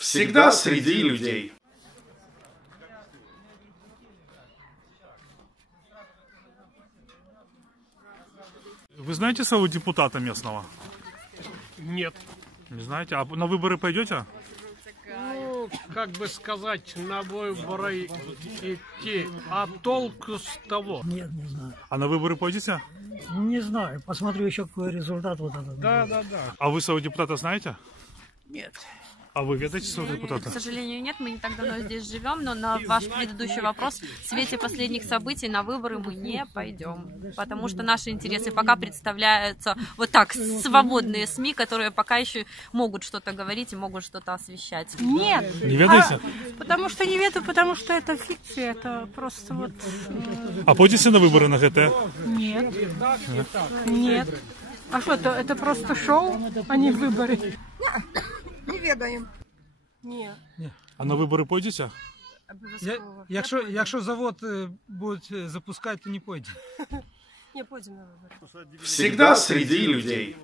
Всегда среди людей. Вы знаете своего депутата местного? Нет. Не знаете? А на выборы пойдете? Ну, как бы сказать, на выборы идти, а толку с того? Нет, не знаю. А на выборы пойдете? Не знаю. Посмотрю еще, какой результат вот этот. Да. А вы своего депутата знаете? Нет. А вы ведаете своего депутата? К сожалению, нет, мы не так давно здесь живем, но на ваш предыдущий вопрос, в свете последних событий на выборы мы не пойдем, потому что наши интересы пока представляются вот так, свободные СМИ, которые пока еще могут что-то говорить и могут что-то освещать. Нет. Не ведаете? Потому что не веду, потому что это фикция, это просто вот... А пойдете на выборы на ГТ? Нет. Нет. А что, это просто шоу, а не выборы? Не ведаємо. Нет. А на вибори пойдете? Якщо завод будуть запускати, то не пойде. Не пойдем на выборы. Всегда среди людей.